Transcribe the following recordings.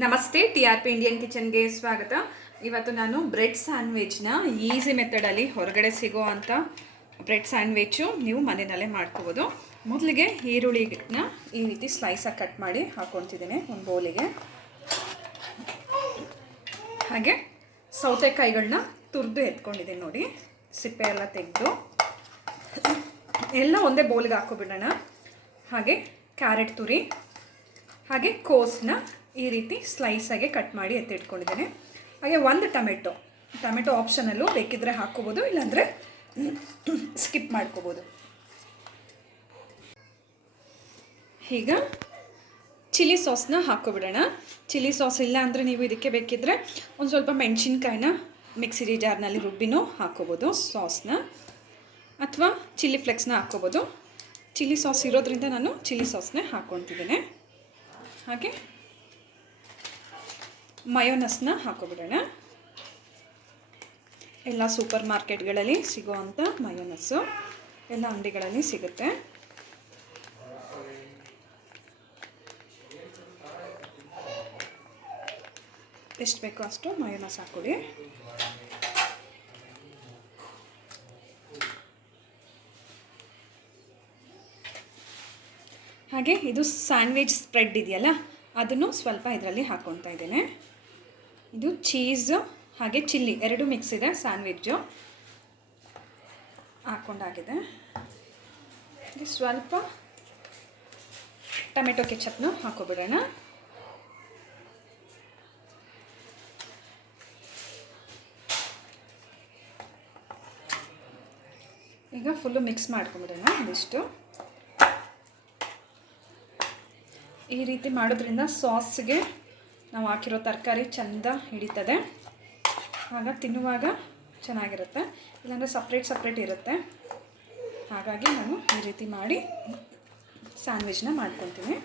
ನಮಸ್ತೆ, T R P Indian ಕಿಚನ್ಗೆ ಸ್ವಾಗತ. ಇವತ್ತು ನಾನು ಬ್ರೆಡ್ ಸ್ಯಾಂಡ್ವಿಚ್ನ ಈಸಿ ಮೆಥಡಲ್ಲಿ ಹೊರಗಡೆ ಸಿಗೋ ಅಂಥ ಬ್ರೆಡ್ ಸ್ಯಾಂಡ್ವಿಚ್ಚು ನೀವು ಮನೆಯಲ್ಲೇ ಮಾಡ್ಕೋಬೋದು. ಮೊದಲಿಗೆ ಈರುಳ್ಳಿನ ಈ ರೀತಿ ಸ್ಲೈಸಾಗಿ ಕಟ್ ಮಾಡಿ ಹಾಕ್ಕೊತಿದ್ದೀನಿ ಒಂದು ಬೌಲಿಗೆ. ಹಾಗೆ ಸೌತೆಕಾಯಿಗಳನ್ನ ತುರಿದು ಎತ್ಕೊಂಡಿದ್ದೀನಿ ನೋಡಿ. ಸಿಪ್ಪೆ ಎಲ್ಲ ತೆಗೆದು. ಎಲ್ಲ ಒಂದೇ ಬೌಲಿಗೆ ಹಾಕೋಬಿಡೋಣ ಹಾಗೆ ಕ್ಯಾರೆಟ್ ತುರಿ. ಹಾಗೆ ಕೋಸ್ನ ಈ ರೀತಿ ಸ್ಲೈಸಾಗಿ ಕಟ್ ಮಾಡಿ ಎತ್ತಿಟ್ಕೊಂಡಿದ್ದೇನೆ ಹಾಗೆ ಒಂದು ಟೊಮೆಟೊ ಟೊಮೆಟೊ ಆಪ್ಷನಲ್ಲೂ ಬೇಕಿದ್ರೆ ಹಾಕ್ಕೋಬೋದು, ಇಲ್ಲಾಂದರೆ ಸ್ಕಿಪ್ ಮಾಡ್ಕೋಬೋದು. ಈಗ ಚಿಲ್ಲಿ ಸಾಸ್ನ ಹಾಕ್ಕೊಬಿಡೋಣ. ಚಿಲ್ಲಿ ಸಾಸ್ ಇಲ್ಲ ಅಂದರೆ ನೀವು ಇದಕ್ಕೆ ಬೇಕಿದ್ದರೆ ಒಂದು ಸ್ವಲ್ಪ ಮೆಣಸಿನ್ಕಾಯಿನ ಮಿಕ್ಸಿ ಜಾರ್ನಲ್ಲಿ ರುಬ್ಬಿನೂ ಹಾಕ್ಕೋಬೋದು ಸಾಸ್ನ ಅಥವಾ ಚಿಲ್ಲಿ ಫ್ಲೆಕ್ಸ್ನ ಹಾಕ್ಕೋಬೋದು. ಚಿಲ್ಲಿ ಸಾಸ್ ಇರೋದ್ರಿಂದ ನಾನು ಚಿಲ್ಲಿ ಸಾಸ್ನೇ ಹಾಕ್ಕೊತಿದ್ದೇನೆ. ಹಾಗೆ ಮಯೋನಸ್ನ ಹಾಕೋಬಿಡೋಣ. ಎಲ್ಲ ಸೂಪರ್ ಮಾರ್ಕೆಟ್ಗಳಲ್ಲಿ ಸಿಗೋವಂಥ ಮಯೋನಸ್ಸು. ಎಲ್ಲ ಅಂಗಡಿಗಳಲ್ಲಿ ಸಿಗುತ್ತೆ. ಎಷ್ಟು ಬೇಕೋ ಅಷ್ಟು ಮಯೋನಸ್ ಹಾಕೊಳ್ಳಿ ಹಾಗೆ ಇದು ಸ್ಯಾಂಡ್ವಿಚ್ ಸ್ಪ್ರೆಡ್ ಇದೆಯಲ್ಲ, ಅದನ್ನು ಸ್ವಲ್ಪ ಇದರಲ್ಲಿ ಹಾಕ್ಕೊತಾ ಇದ್ದೇನೆ. ಇದು ಚೀಸು, ಹಾಗೆ ಚಿಲ್ಲಿ, ಎರಡು ಮಿಕ್ಸ್ ಇದೆ ಸ್ಯಾಂಡ್ವಿಚ್ಚು ಹಾಕ್ಕೊಂಡಾಗಿದೆ ಸ್ವಲ್ಪ ಟೊಮೆಟೊ ಕೆಚಪ್ನ ಹಾಕೋಬಿಡೋಣ. ಈಗ ಫುಲ್ಲು ಮಿಕ್ಸ್ ಮಾಡ್ಕೊಂಬಿಡೋಣ ಒಂದಿಷ್ಟು ಈ ರೀತಿ ಮಾಡೋದ್ರಿಂದ ಸಾಸ್ಗೆ ನಾವು ಹಾಕಿರೋ ತರಕಾರಿ ಚೆಂದ ಹಿಡಿತದೆ. ಆಗ ತಿನ್ನುವಾಗ ಚೆನ್ನಾಗಿರುತ್ತೆ. ಇಲ್ಲಾಂದರೆ ಸಪ್ರೇಟ್ ಸಪ್ರೇಟ್ ಇರುತ್ತೆ. ಹಾಗಾಗಿ ನಾನು ಈ ರೀತಿ ಮಾಡಿ ಸ್ಯಾಂಡ್ವಿಚ್ನ ಮಾಡ್ಕೊತೀನಿ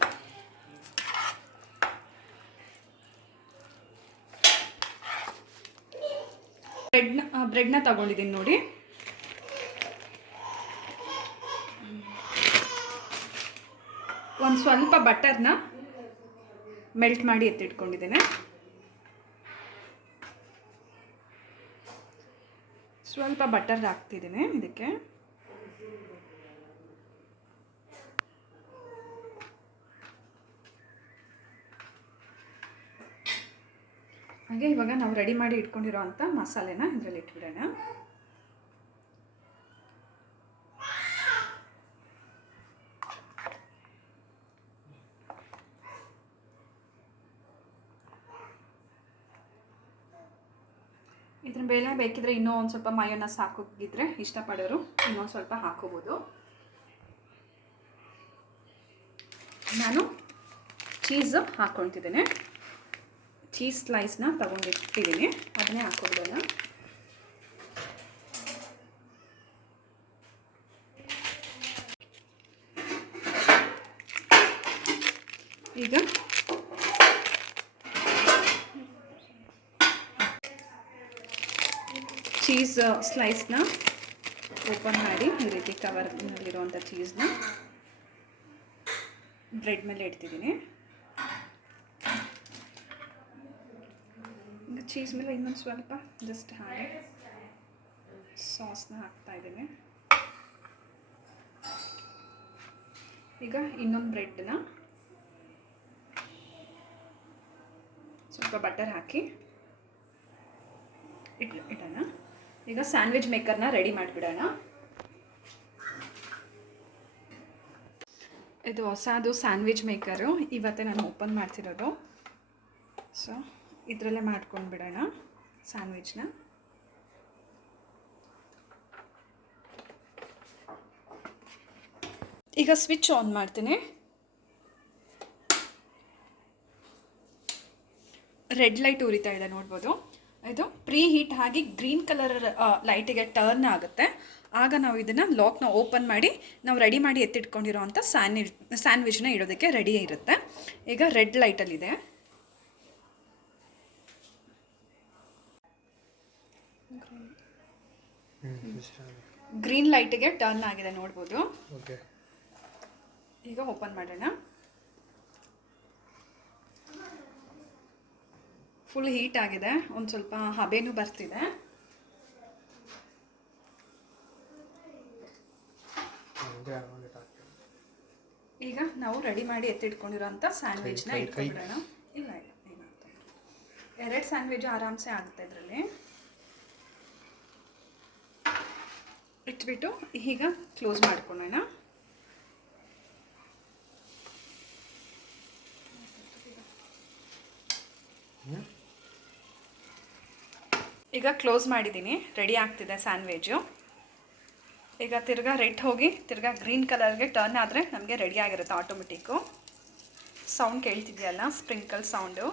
ಬ್ರೆಡ್ನ ಬ್ರೆಡ್ನ ತಗೊಂಡಿದ್ದೀನಿ ನೋಡಿ. ಒಂದು ಸ್ವಲ್ಪ ಬಟರ್ನ ಮೆಲ್ಟ್ ಮಾಡಿ ಎತ್ತಿಟ್ಕೊಂಡಿದ್ದೇನೆ. ಸ್ವಲ್ಪ ಬಟರ್ ಹಾಕ್ತಿದ್ದೀನಿ ಇದಕ್ಕೆ. ಹಾಗೆ ಇವಾಗ ನಾವು ರೆಡಿ ಮಾಡಿ ಇಟ್ಕೊಂಡಿರೋ ಅಂಥ ಮಸಾಲೆನ ಇದರಲ್ಲಿ ಇಟ್ಬಿಡೋಣ. ಇದ್ರ ಮೇಲೆ ಬೇಕಿದ್ರೆ ಇನ್ನೂ ಒಂದು ಸ್ವಲ್ಪ ಮಯೋನಸ್ ಹಾಕೋಗಿದ್ರೆ ಇಷ್ಟಪಡೋರು ಇನ್ನೊಂದು ಸ್ವಲ್ಪ ಹಾಕೋಬೋದು. ನಾನು ಚೀಸ್ ಹಾಕ್ಕೊಳ್ತಿದ್ದೇನೆ ಚೀಸ್ ಸ್ಲೈಸ್ನ ತಗೊಂಡಿಟ್ಟಿದ್ದೀನಿ. ಅದನ್ನೇ ಹಾಕ್ಕೊಬಿಡೋಣ ಈಗ ಚೀಸ್, ಸ್ಲೈಸ್ನ ಓಪನ್ ಮಾಡಿ ಈ ರೀತಿ ಕವರ್ನಲ್ಲಿರುವಂಥ ಚೀಸ್ನ ಬ್ರೆಡ್ ಮೇಲೆ ಇಡ್ತಿದ್ದೀನಿ. ಚೀಸ್ ಮೇಲೆ ಇನ್ನೊಂದು ಸ್ವಲ್ಪ ಜಸ್ಟ್ ಹಾಗೆ ಸಾಸ್ನ ಹಾಕ್ತಾ ಇದ್ದೀನಿ. ಈಗ ಇನ್ನೊಂದು ಬ್ರೆಡ್ನ ಸ್ವಲ್ಪ ಬಟರ್ ಹಾಕಿ ಇಡೋಣ. ಈಗ ಸ್ಯಾಂಡ್ವಿಚ್ ಮೇಕರ್ನ ರೆಡಿ ಮಾಡಿಬಿಡೋಣ. ಇದು ಹೊಸದು ಸ್ಯಾಂಡ್ವಿಚ್ ಮೇಕರು. ಇವತ್ತೇ ನಾನು ಓಪನ್ ಮಾಡ್ತಿರೋದು. ಸೊ ಇದರಲ್ಲೇ ಮಾಡ್ಕೊಂಡು ಬಿಡೋಣ ಸ್ಯಾಂಡ್ವಿಚ್ನ. ಈಗ ಸ್ವಿಚ್ ಆನ್ ಮಾಡ್ತೀನಿ. ರೆಡ್ ಲೈಟ್ ಉರಿತಾ ಇದೆ, ನೋಡ್ಬೋದು. ಇದು ಪ್ರೀ ಹೀಟ್ ಆಗಿ ಗ್ರೀನ್ ಕಲರ್ ಲೈಟಿಗೆ ಟರ್ನ್ ಆಗುತ್ತೆ. ಆಗ ನಾವು ಇದನ್ನು ಲಾಕ್ನ ಓಪನ್ ಮಾಡಿ ನಾವು ರೆಡಿ ಮಾಡಿ ಎತ್ತಿಟ್ಕೊಂಡಿರೋ ಅಂಥ ಸ್ಯಾಂಡ್ವಿಚ್ ಸ್ಯಾಂಡ್ವಿಚ್ನ ಇಡೋದಕ್ಕೆ ರೆಡಿ ಇರುತ್ತೆ. ಈಗ ರೆಡ್ ಲೈಟಲ್ಲಿದೆ ಗ್ರೀನ್ ಲೈಟಿಗೆ ಟರ್ನ್ ಆಗಿದೆ ನೋಡ್ಬೋದು. ಈಗ ಓಪನ್ ಮಾಡೋಣ. ಫುಲ್ ಹೀಟ್ ಆಗಿದೆ. ಒಂದು ಸ್ವಲ್ಪ ಹಬೆನೂ ಬರ್ತಿದೆ. ಈಗ ನಾವು ರೆಡಿ ಮಾಡಿ ಎತ್ತಿಟ್ಕೊಂಡಿರೋಂಥ ಸ್ಯಾಂಡ್ವಿಚ್ನ ಇಟ್ಕೊಂಡ್ಬಿಡೋಣ ಇಲ್ಲ ಇಲ್ಲ ಏನಾಗ್ತದೆ ಎರಡು ಸ್ಯಾಂಡ್ವಿಚ್ ಆರಾಮ್ಸೆ ಆಗುತ್ತೆ ಇದರಲ್ಲಿ. ಇಟ್ಬಿಟ್ಟು ಈಗ ಕ್ಲೋಸ್ ಮಾಡ್ಕೊಳ್ಳೋಣ. ಹ್ಮ್? ಈಗ ಕ್ಲೋಸ್ ಮಾಡಿದ್ದೀನಿ. ರೆಡಿ ಆಗ್ತಿದೆ ಸ್ಯಾಂಡ್ವಿಜು ಈಗ ತಿರ್ಗ ರೆಡ್ ಹೋಗಿ, ತಿರ್ಗಾ ಗ್ರೀನ್ ಕಲರ್ಗೆ ಟರ್ನ್ ಆದರೆ ನಮಗೆ ರೆಡಿ ಆಗಿರುತ್ತೆ ಆಟೋಮೆಟಿಕ್ಕು ಸೌಂಡ್ ಕೇಳ್ತಿದೆಯಲ್ಲ ಸ್ಪ್ರಿಂಕಲ್ ಸೌಂಡು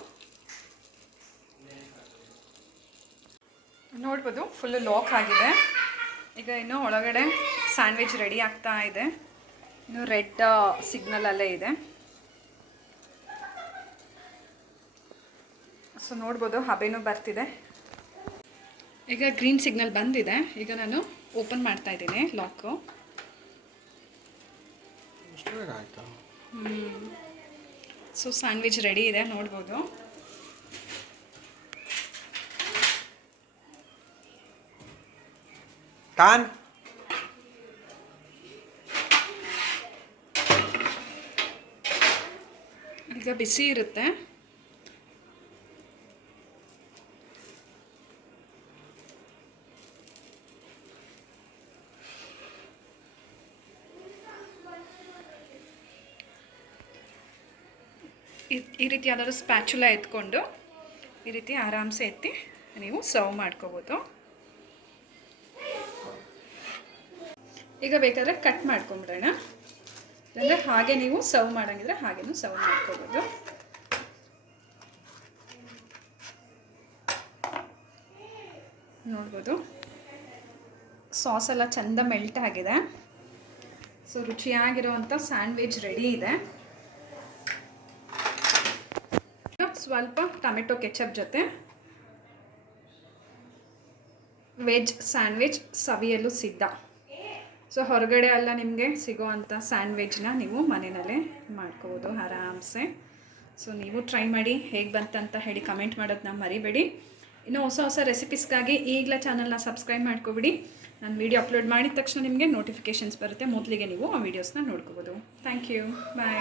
ನೋಡ್ಬೋದು ಫುಲ್ಲು ಲಾಕ್ ಆಗಿದೆ. ಈಗ ಇನ್ನು ಒಳಗಡೆ ಸ್ಯಾಂಡ್ವಿಚ್ ರೆಡಿ ಆಗ್ತಾ ಇದೆ. ಇನ್ನು ರೆಡ್ ಸಿಗ್ನಲ್ ಅಲ್ಲೇ ಇದೆ. ಸೊ ನೋಡ್ಬೋದು, ಹಬೆನೂ ಬರ್ತಿದೆ. ಈಗ ಗ್ರೀನ್ ಸಿಗ್ನಲ್ ಬಂದಿದೆ. ಈಗ ನಾನು ಓಪನ್ ಮಾಡ್ತಾ ಇದ್ದೀನಿ ಲಾಕು ಸೊ ಸ್ಯಾಂಡ್ವಿಚ್ ರೆಡಿ ಇದೆ ನೋಡ್ಬೋದು. ಈಗ ಬಿಸಿ ಇರುತ್ತೆ. ಈ- ರೀತಿ ಯಾವ್ದಾದ್ರು ಸ್ಪ್ಯಾಚುಲ ಎತ್ಕೊಂಡು ಈ ರೀತಿ ಆರಾಮ್ಸೆ ಎತ್ತಿ ನೀವು ಸರ್ವ್ ಮಾಡ್ಕೋಬೋದು. ಈಗ ಬೇಕಾದರೆ ಕಟ್ ಮಾಡ್ಕೊಂಬಿಡೋಣ. ಅಂದರೆ ಹಾಗೆ ನೀವು ಸರ್ವ್ ಮಾಡೋಂಗಿದ್ರೆ ಹಾಗೇನು ಸರ್ವ್ ಮಾಡ್ಕೋಬೋದು. ನೋಡ್ಬೋದು. ಸಾಸ್ ಎಲ್ಲ ಚೆಂದ ಮೆಲ್ಟ್ ಆಗಿದೆ. ಸೊ ರುಚಿಯಾಗಿರುವಂಥ ಸ್ಯಾಂಡ್ವಿಚ್ ರೆಡಿ ಇದೆ ಈಗ ಸ್ವಲ್ಪ ಟೊಮೆಟೊ ಕೆಚಪ್ ಜೊತೆ. ವೆಜ್ ಸ್ಯಾಂಡ್ವಿಚ್ ಸವಿಯಲು ಸಿದ್ಧ. ಸೊ ಹೊರಗಡೆ ಎಲ್ಲ ನಿಮಗೆ ಸಿಗೋವಂಥ ಸ್ಯಾಂಡ್ವಿಚ್ನ ನೀವು ಮನೆಯಲ್ಲೇ ಮಾಡ್ಕೋಬೋದು ಆರಾಮ್ಸೆ. ಸೊ ನೀವು ಟ್ರೈ ಮಾಡಿ ಹೇಗೆ ಬಂತಂತ ಹೇಳಿ ಕಮೆಂಟ್ ಮಾಡೋದನ್ನ ಮರಿಬೇಡಿ. ಇನ್ನು ಹೊಸ ಹೊಸ ರೆಸಿಪೀಸ್ಗಾಗಿ ಈಗಲೇ ಚಾನಲ್ನ ಸಬ್ಸ್ಕ್ರೈಬ್ ಮಾಡ್ಕೊಬಿಡಿ. ನಾನು ವೀಡಿಯೋ ಅಪ್ಲೋಡ್ ಮಾಡಿದ ತಕ್ಷಣ ನಿಮಗೆ ನೋಟಿಫಿಕೇಷನ್ಸ್ ಬರುತ್ತೆ. ಮೊದಲಿಗೆ ನೀವು ಆ ವೀಡಿಯೋಸ್ನ ನೋಡ್ಕೋಬೋದು. Thank you bye